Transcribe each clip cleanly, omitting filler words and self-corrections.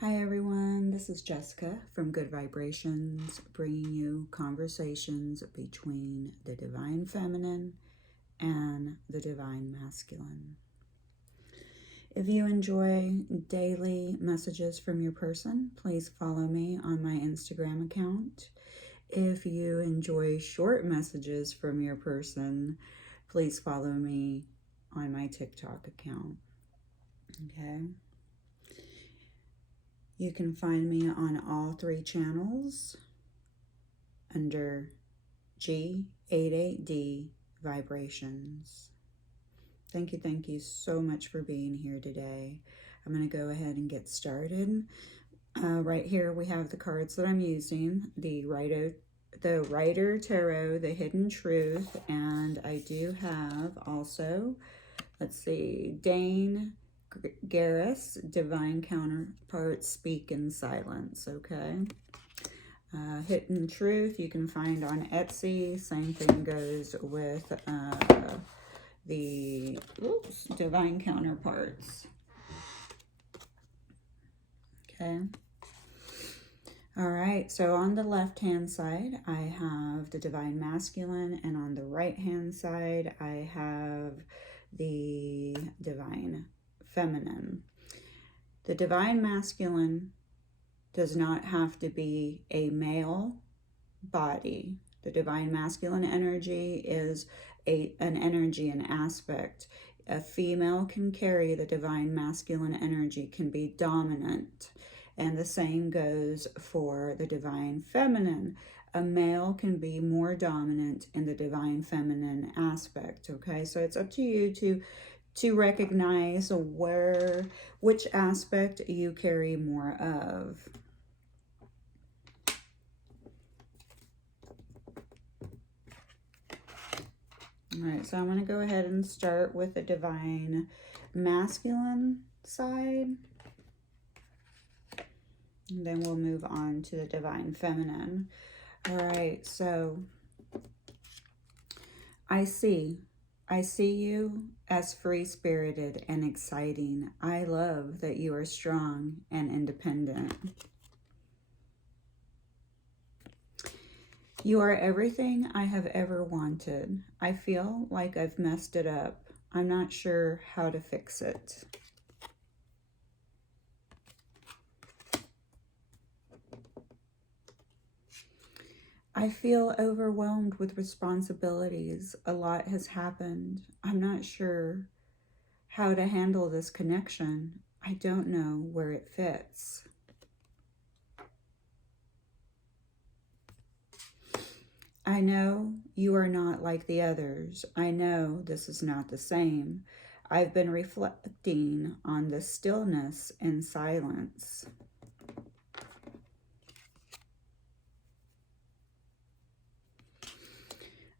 Hi everyone, this is Jessica from Good Vibrations, bringing you conversations between the Divine Feminine and the Divine Masculine. If you enjoy daily messages from your person, please follow me on my Instagram account. If you enjoy short messages from your person, please follow me on my TikTok account. Okay. You can find me on all three channels under G88D Vibrations. Thank you so much for being here today. I'm going to go ahead and get started. Right here we have the cards that I'm using, the Rider Tarot, the Hidden Truth, and I do have also, let's see, Dane Garris, Divine Counterpart, Speak in Silence, okay? Hidden Truth you can find on Etsy. Same thing goes with the Divine Counterparts. Okay. All right, so on the left-hand side, I have the Divine Masculine, and on the right-hand side, I have the Divine Feminine. The Divine Masculine does not have to be a male body. The Divine Masculine energy is an energy, an aspect. A female can carry the Divine Masculine energy, can be dominant. And the same goes for the Divine Feminine. A male can be more dominant in the Divine Feminine aspect, okay? So it's up to you to recognize which aspect you carry more of. All right, so I'm going to go ahead and start with the Divine Masculine side. And then we'll move on to the Divine Feminine. All right, so I see you as free-spirited and exciting. I love that you are strong and independent. You are everything I have ever wanted. I feel like I've messed it up. I'm not sure how to fix it. I feel overwhelmed with responsibilities. A lot has happened. I'm not sure how to handle this connection. I don't know where it fits. I know you are not like the others. I know this is not the same. I've been reflecting on the stillness and silence.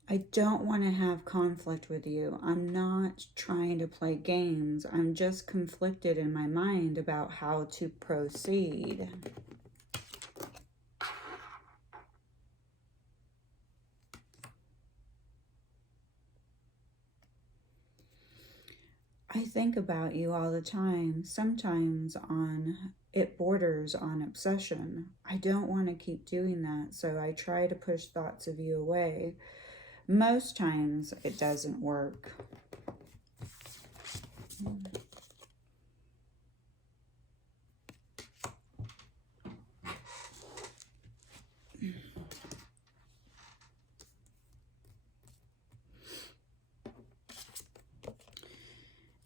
I don't want to have conflict with you. I'm not trying to play games. I'm just conflicted in my mind about how to proceed. I think about you all the time. Sometimes it borders on obsession. I don't want to keep doing that, so I try to push thoughts of you away. Most times it doesn't work.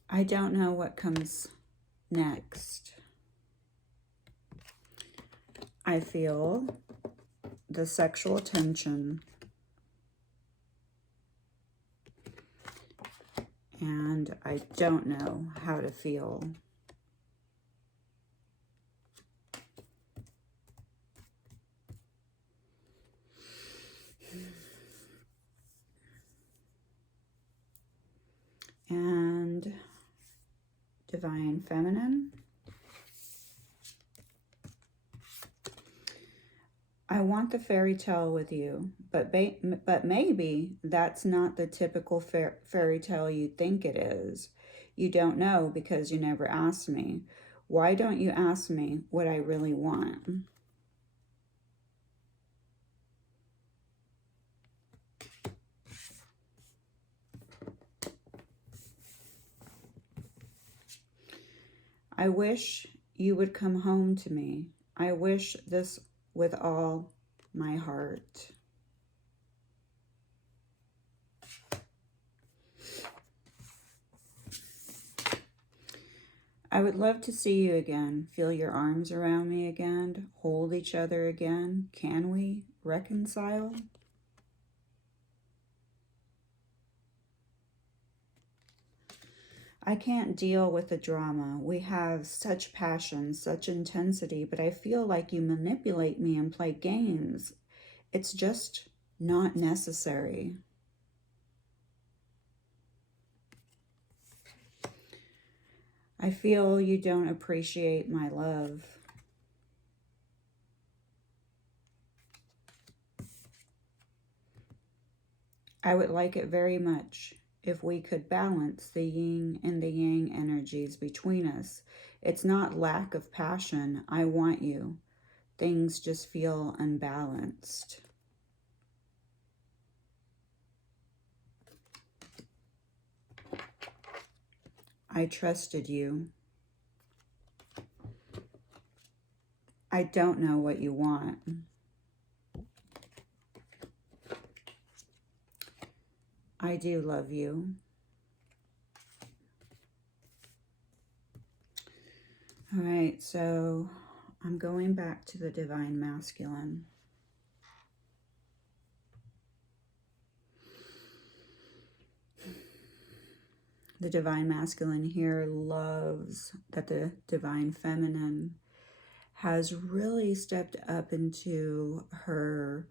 I don't know what comes next. I feel the sexual tension and I don't know how to feel. And Divine Feminine. I want the fairy tale with you, but maybe that's not the typical fairy tale you think it is. You don't know because you never asked me. Why don't you ask me what I really want? I wish you would come home to me. I wish this with all my heart. I would love to see you again, feel your arms around me again, hold each other again. Can we reconcile? I can't deal with the drama. We have such passion, such intensity, but I feel like you manipulate me and play games. It's just not necessary. I feel you don't appreciate my love. I would like it very much if we could balance the yin and the yang energies between us. It's not lack of passion. I want you. Things just feel unbalanced. I trusted you. I don't know what you want. I do love you. All right, so I'm going back to the Divine Masculine. The Divine Masculine here loves that the Divine Feminine has really stepped up into her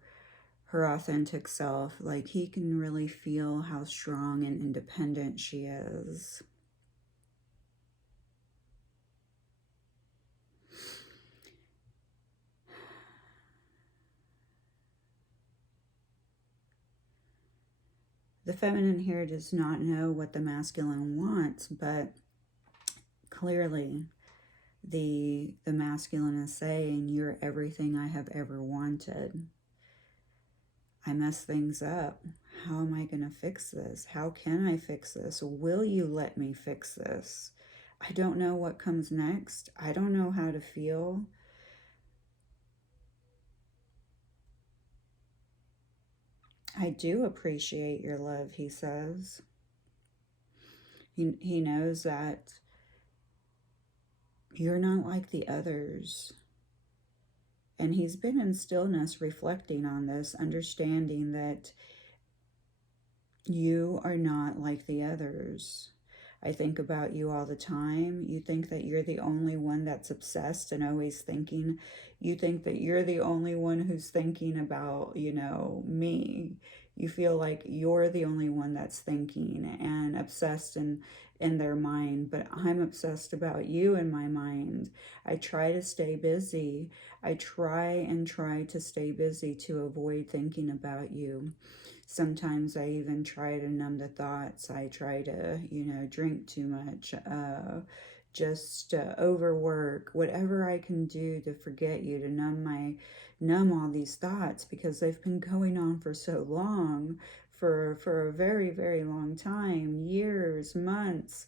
authentic self. Like, he can really feel how strong and independent she is. The feminine here does not know what the masculine wants, but clearly the masculine is saying, you're everything I have ever wanted. I mess things up. How am I going to fix this? How can I fix this? Will you let me fix this? I don't know what comes next. I don't know how to feel. I do appreciate your love, he says. He knows that you're not like the others. And he's been in stillness reflecting on this, understanding that you are not like the others. I think about you all the time. You think that you're the only one that's obsessed and always thinking. You think that you're the only one who's thinking about, you know, me. You feel like you're the only one that's thinking and obsessed in their mind, but I'm obsessed about you in my mind. I try to stay busy. I try to stay busy to avoid thinking about you. Sometimes I even try to numb the thoughts. I try to, you know, drink too much, just overwork, whatever I can do to forget you, to numb all these thoughts, because they've been going on for so long, for a very, very long time, years, months.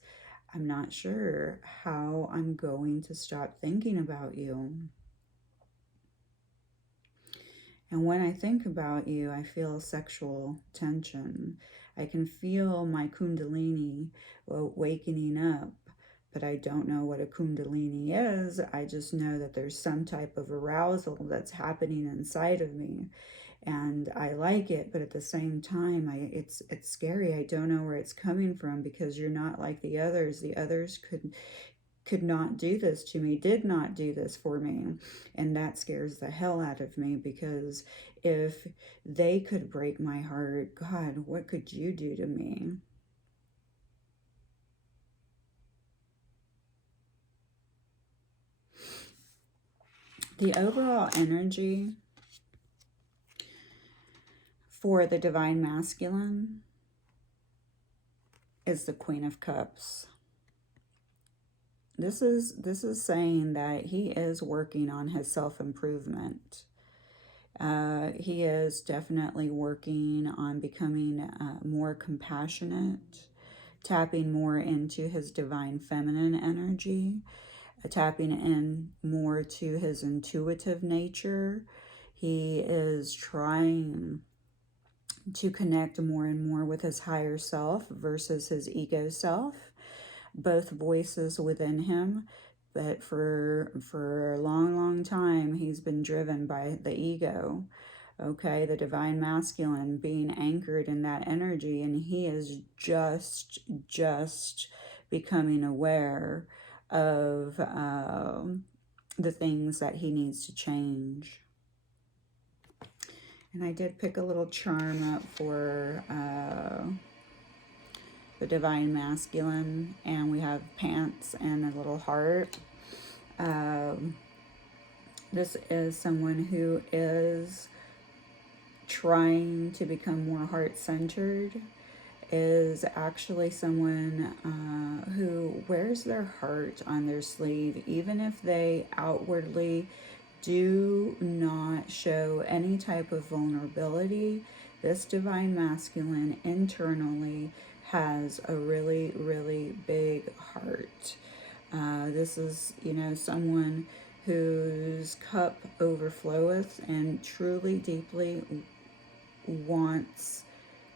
I'm not sure how I'm going to stop thinking about you. And when I think about you, I feel sexual tension. I can feel my kundalini wakening up, but I don't know what a kundalini is. I just know that there's some type of arousal that's happening inside of me. And I like it, but at the same time, it's scary. I don't know where it's coming from, because you're not like the others. The others could not do this to me, did not do this for me. And that scares the hell out of me, because if they could break my heart, God, what could you do to me? The overall energy for the Divine Masculine is the Queen of Cups. this is saying that he is working on his self-improvement. He is definitely working on becoming more compassionate, tapping more into his divine feminine energy, tapping in more to his intuitive nature. He is trying to connect more and more with his higher self versus his ego self, both voices within him. But for a long time, he's been driven by the ego, okay, the divine masculine, being anchored in that energy, and he is just becoming aware of the things that he needs to change. And I did pick a little charm up for the divine masculine, and we have pants and a little heart. This is someone who is trying to become more heart-centered, is actually someone who wears their heart on their sleeve, even if they outwardly do not show any type of vulnerability. This divine masculine internally has a really big heart. This is, someone whose cup overfloweth and truly deeply wants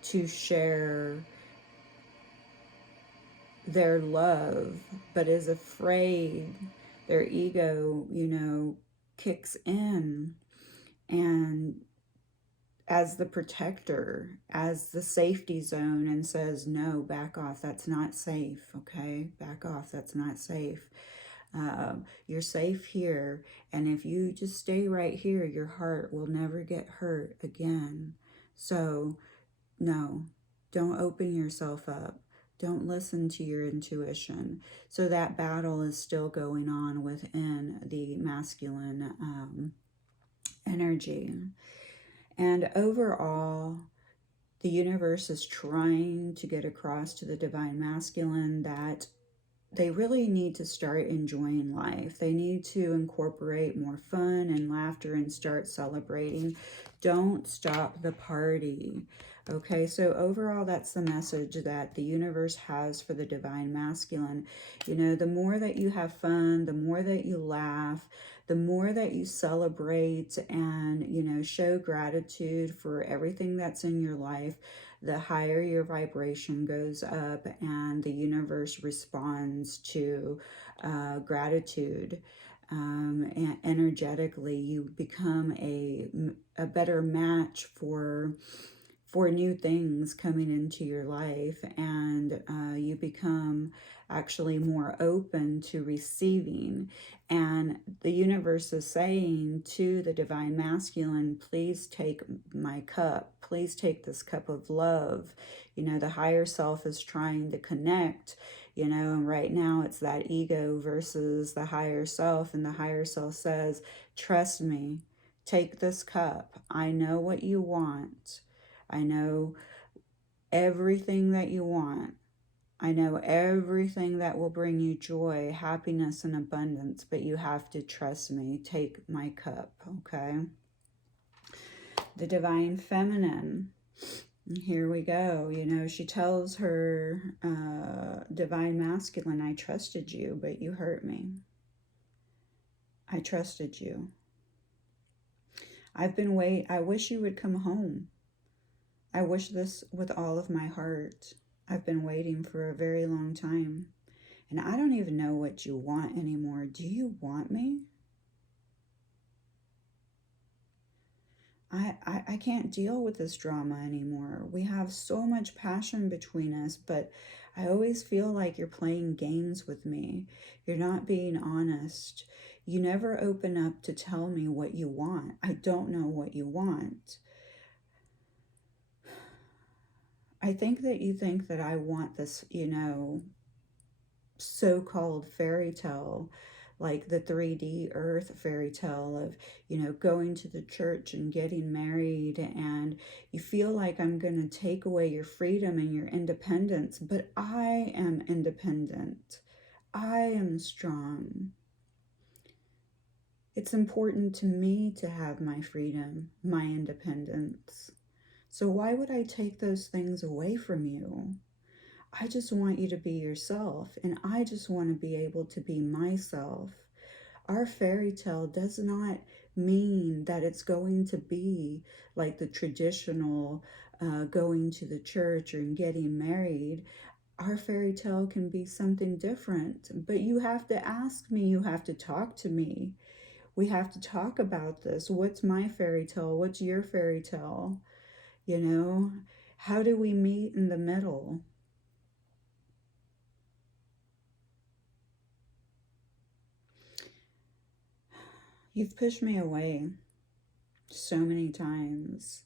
to share their love, but is afraid. Their ego, kicks in, and as the protector, as the safety zone, and says, no, back off, that's not safe, okay? Back off, that's not safe. You're safe here, and if you just stay right here, your heart will never get hurt again. So, no, don't open yourself up. Don't listen to your intuition. So that battle is still going on within the masculine energy. And overall, the universe is trying to get across to the divine masculine that they really need to start enjoying life. They need to incorporate more fun and laughter and start celebrating. Don't stop the party. Okay, so overall, that's the message that the universe has for the divine masculine. The more that you have fun, the more that you laugh, the more that you celebrate and, show gratitude for everything that's in your life, the higher your vibration goes up, and the universe responds to gratitude. And energetically, you become a better match for new things coming into your life, and you become actually more open to receiving. And the universe is saying to the divine masculine, please take my cup, please take this cup of love. The higher self is trying to connect, and right now it's that ego versus the higher self, and the higher self says, trust me, take this cup, I know what you want. I know everything that you want. I know everything that will bring you joy, happiness, and abundance, but you have to trust me. Take my cup, okay? The divine feminine. Here we go. She tells her divine masculine, I trusted you, but you hurt me. I trusted you. I wish you would come home. I wish this with all of my heart. I've been waiting for a very long time, and I don't even know what you want anymore. Do you want me? I can't deal with this drama anymore. We have so much passion between us, but I always feel like you're playing games with me. You're not being honest. You never open up to tell me what you want. I don't know what you want. I think that you think that I want this, so-called fairy tale, like the 3D Earth fairy tale of, going to the church and getting married, and you feel like I'm going to take away your freedom and your independence, but I am independent. I am strong. It's important to me to have my freedom, my independence. So why would I take those things away from you? I just want you to be yourself, and I just want to be able to be myself. Our fairy tale does not mean that it's going to be like the traditional going to the church or getting married. Our fairy tale can be something different, but you have to ask me, you have to talk to me. We have to talk about this. What's my fairy tale? What's your fairy tale? You know, how do we meet in the middle? You've pushed me away so many times.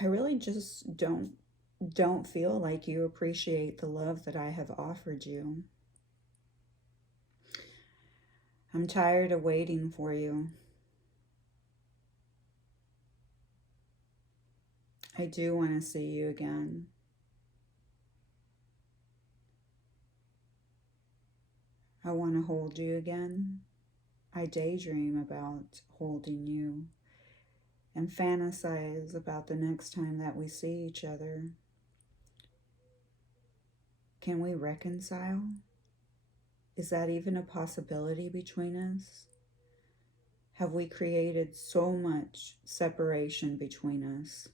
I really just don't feel like you appreciate the love that I have offered you. I'm tired of waiting for you. I do want to see you again. I want to hold you again. I daydream about holding you and fantasize about the next time that we see each other. Can we reconcile? Is that even a possibility between us? Have we created so much separation between us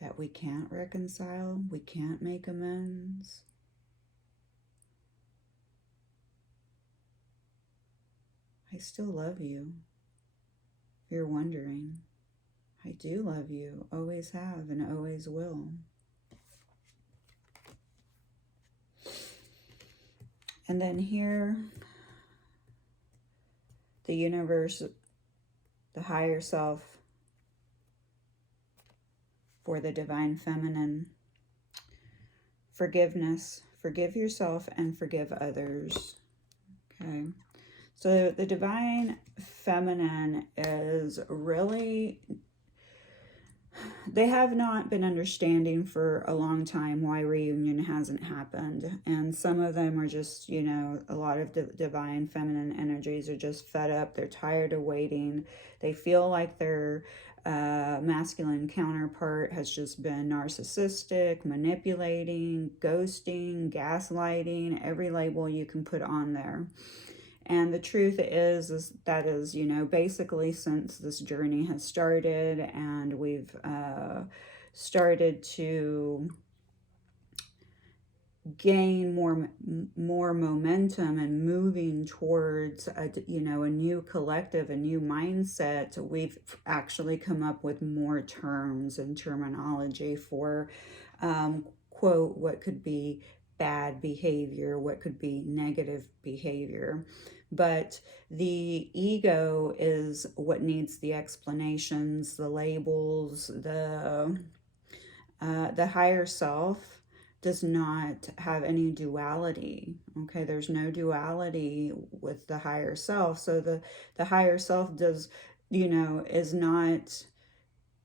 that we can't reconcile? We can't make amends? I still love you. If you're wondering, I do love you, always have and always will. And then here, the universe, the higher self, for the divine feminine, forgiveness. Forgive yourself and forgive others. Okay. So the divine feminine is really, they have not been understanding for a long time why reunion hasn't happened. And some of them are just, you know, a lot of the divine feminine energies are just fed up. They're tired of waiting. They feel like their masculine counterpart has just been narcissistic, manipulating, ghosting, gaslighting, every label you can put on there. And the truth is that is, you know, basically since this journey has started and we've started to gain more momentum and moving towards a, you know, a new collective, a new mindset, we've actually come up with more terms and terminology for quote what could be bad behavior, what could be negative behavior. But the ego is what needs the explanations, the labels, the higher self does not have any duality. Okay, there's no duality with the higher self. So the higher self does, you know, is not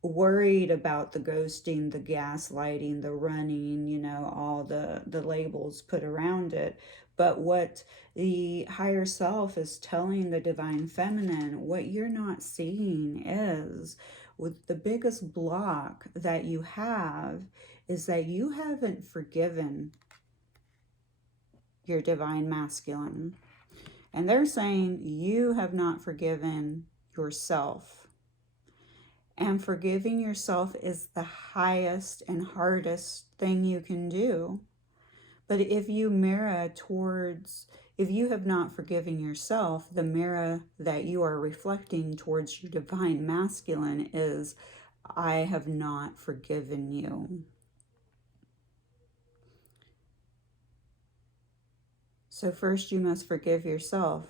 worried about the ghosting, the gaslighting, the running, you know, all the labels put around it. But what the higher self is telling the divine feminine, what you're not seeing is, with the biggest block that you have is that you haven't forgiven your divine masculine. And they're saying you have not forgiven yourself. And forgiving yourself is the highest and hardest thing you can do. But if you mirror towards, if you have not forgiven yourself, the mirror that you are reflecting towards your divine masculine is, I have not forgiven you. So first you must forgive yourself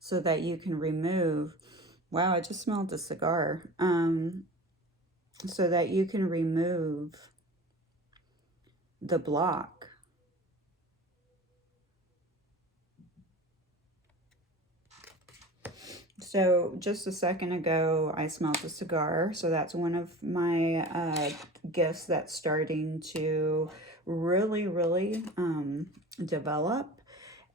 so that you can remove, wow, I just smelled a cigar, so that you can remove the block. So just a second ago, I smelled a cigar. So that's one of my gifts that's starting to really develop.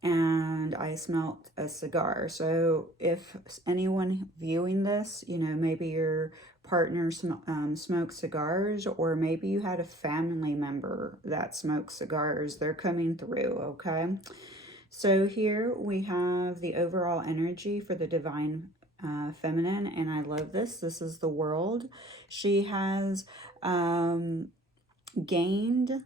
And I smelt a cigar. So if anyone viewing this, you know, maybe your partner smokes cigars, or maybe you had a family member that smokes cigars, they're coming through, okay? So here we have the overall energy for the divine feminine, and I love this. This is the world. She has gained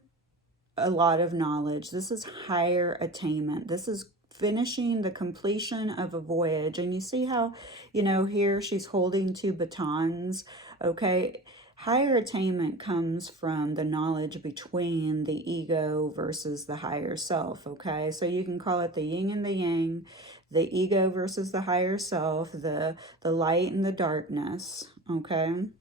a lot of knowledge. This is higher attainment. This is finishing the completion of a voyage. And you see how, you know, here she's holding two batons, okay? Higher attainment comes from the knowledge between the ego versus the higher self, okay? So you can call it the yin and the yang, the ego versus the higher self, the light and the darkness, okay? You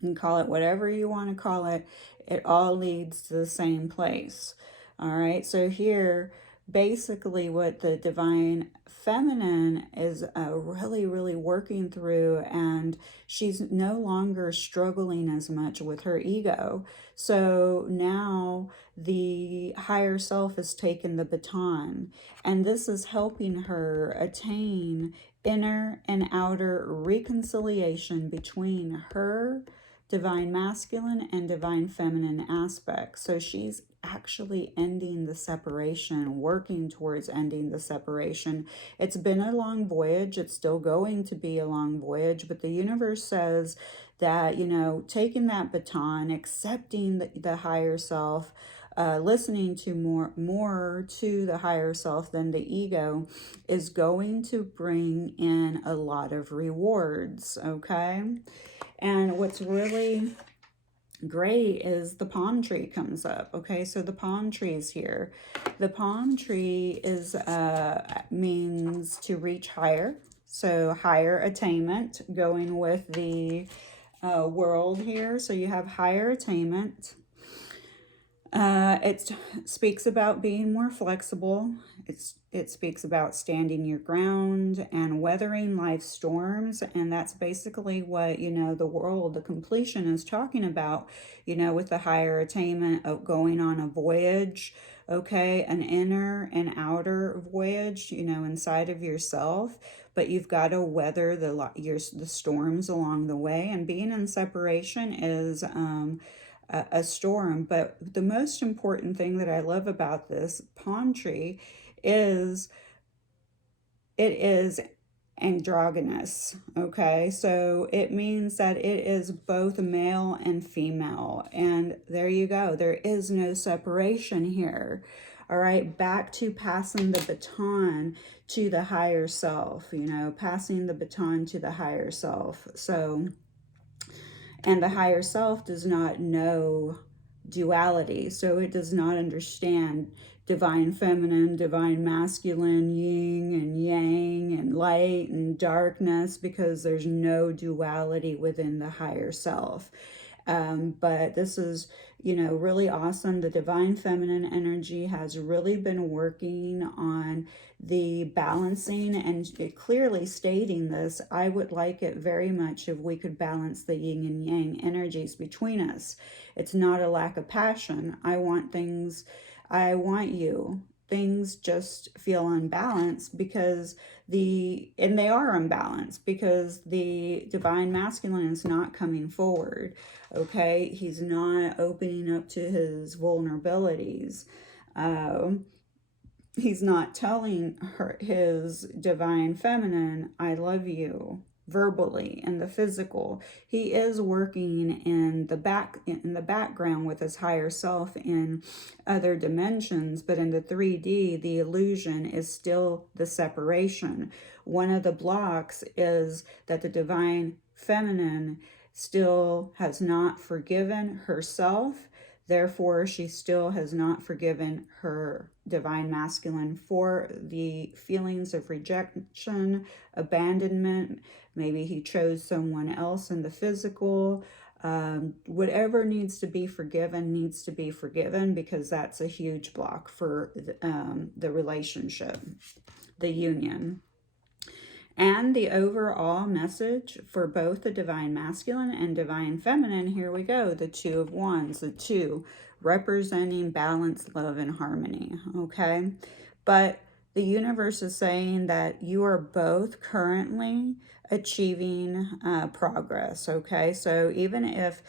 can call it whatever you want to call it. It all leads to the same place. All right. So here, basically what the divine feminine is really working through, and she's no longer struggling as much with her ego. So now the higher self has taken the baton, and this is helping her attain inner and outer reconciliation between her divine masculine and divine feminine aspects. So she's actually ending the separation, working towards ending the separation. It's been a long voyage. It's still going to be a long voyage, but the universe says that, you know, taking that baton, accepting the higher self, listening to more to the higher self than the ego, is going to bring in a lot of rewards, okay? And what's really great is the palm tree comes up. Okay, so the palm tree is here. The palm tree is means to reach higher. So higher attainment, going with the world here. So you have higher attainment. It speaks about being more flexible. It speaks about standing your ground and weathering life's storms. And that's basically what, you know, the world, the completion is talking about, you know, with the higher attainment of going on a voyage, okay, an inner and outer voyage, you know, inside of yourself. But you've got to weather the storms along the way. And being in separation is a storm. But the most important thing that I love about this palm tree is it is androgynous, okay? So it means that it is both male and female. And there you go. There is no separation here. All right, back to passing the baton to the higher self, you know, passing the baton to the higher self. So, and the higher self does not know duality. So it does not understand divine feminine, divine masculine, yin and yang, and light and darkness, because there's no duality within the higher self. But this is, you know, really awesome. The divine feminine energy has really been working on the balancing, and it clearly stating this. I would like it very much if we could balance the yin and yang energies between us. It's not a lack of passion. I want you. Things just feel unbalanced because and they are unbalanced because the divine masculine is not coming forward, okay? He's not opening up to his vulnerabilities. He's not telling his divine feminine, I love you, verbally and the physical. He is working in the background with his higher self in other dimensions, but in the 3D, the illusion is still the separation. One of the blocks is that the divine feminine still has not forgiven herself. Therefore, she still has not forgiven her divine masculine for the feelings of rejection, abandonment. Maybe he chose someone else in the physical. Whatever needs to be forgiven, because that's a huge block for the relationship, the union. And the overall message for both the divine masculine and divine feminine, here we go, the Two of Wands, the two, representing balance, love, and harmony, okay? But the universe is saying that you are both currently achieving progress, okay? So even if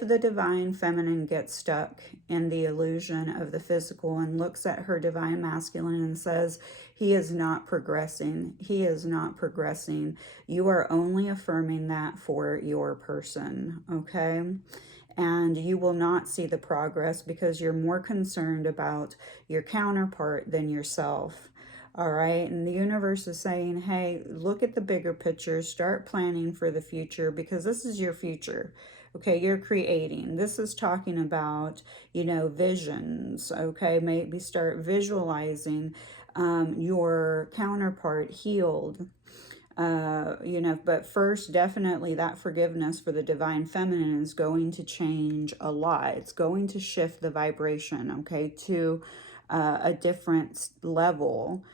the divine feminine gets stuck in the illusion of the physical and looks at her divine masculine and says, he is not progressing, he is not progressing, you are only affirming that for your person, okay? And you will not see the progress because you're more concerned about your counterpart than yourself. All right. And the universe is saying, hey, look at the bigger picture, start planning for the future because this is your future. Okay, you're creating. This is talking about, visions. Okay, maybe start visualizing your counterpart healed. But first, definitely that forgiveness for the divine feminine is going to change a lot. It's going to shift the vibration, okay, to a different level.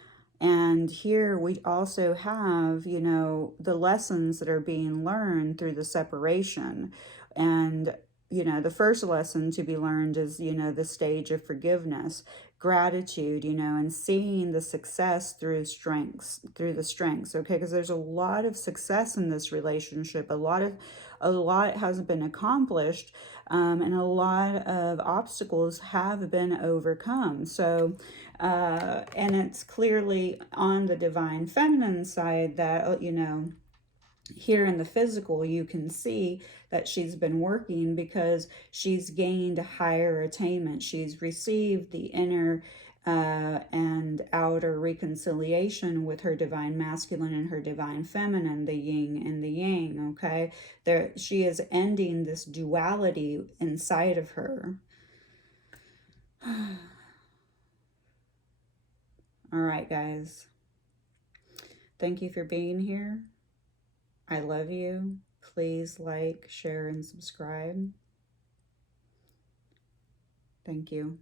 And here we also have, the lessons that are being learned through the separation. And, the first lesson to be learned is, the stage of forgiveness, gratitude, and seeing the success through the strengths, okay? Because there's a lot of success in this relationship. A lot has been accomplished, and a lot of obstacles have been overcome. So, and it's clearly on the divine feminine side that, here in the physical, you can see that she's been working because she's gained higher attainment. She's received the inner and outer reconciliation with her divine masculine and her divine feminine, the yin and the yang, okay? She is ending this duality inside of her. All right, guys. Thank you for being here. I love you. Please like, share, and subscribe. Thank you.